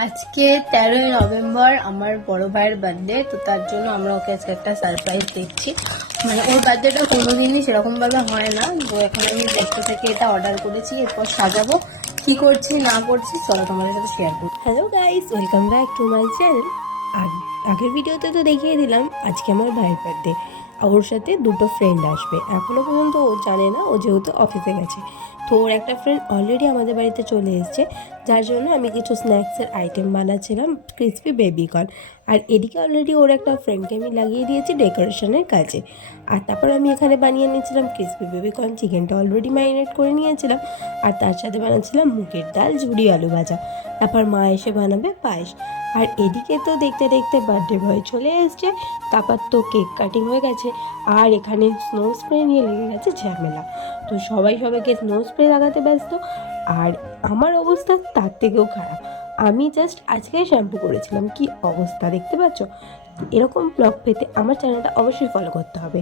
আজকে 13ই নভেম্বর আমার বড় ভাইয়ের বার্থডে। তো তার জন্য আমরা ওকে আজকে একটা সারপ্রাইজ দিচ্ছি। মানে ওর বার্থডেটা কোনোদিনই সেরকম ভাবে হয় না। তো এখন আমি ব্যাংক থেকে এটা অর্ডার করেছি, এরপর সাজাবো। কি করছি না করছি চলো তোমাদের সাথে শেয়ার করি। Hello guys, welcome back to my channel. আগের ভিডিওতে তো দেখিয়ে দিলাম আজকে আমার ভাইয়ের বার্থডে। ওর সাথে দুটো ফ্রেন্ড আসবে। এখনও পর্যন্ত ও জানে না, ও যেহেতু অফিসে গেছে। তো ওর একটা ফ্রেন্ড অলরেডি আমাদের বাড়িতে চলে এসেছে, যার জন্য আমি কিছু স্ন্যাক্সের আইটেম বানাচ্ছিলাম, ক্রিসপি বেবিকর্ন। আর এদিকে অলরেডি ওর একটা ফ্রেন্ডকে আমি লাগিয়ে দিয়েছি ডেকোরেশনের কাজে। আর তারপর আমি এখানে বানিয়ে নিয়েছিলাম ক্রিসপি বেবিকর্ন। চিকেনটা অলরেডি ম্যারিনেট করে নিয়েছিলাম। আর তার সাথে বানাচ্ছিলাম মুগের ডাল, ঝুড়ি আলু ভাজা। তারপর মা এসে বানাবে পায়েস। আর এদিকে তো দেখতে দেখতে বার্থডে বয় চলে এসছে। তারপর তো কেক কাটিং হয়ে গেছে। আর এখানে স্নো স্প্রে নিয়ে লেগে গেছে ঝামেলা। তো সবাই সবাইকে স্নো স্প্রে লাগাতে ব্যস্ত। আর আমার অবস্থা তার থেকেও খারাপ। আমি জাস্ট আজকে শ্যাম্পু করেছিলাম, কি অবস্থা দেখতে পাচ্ছ। এরকম ব্লগ পেতে আমার চ্যানেলটা অবশ্যই ফলো করতে হবে।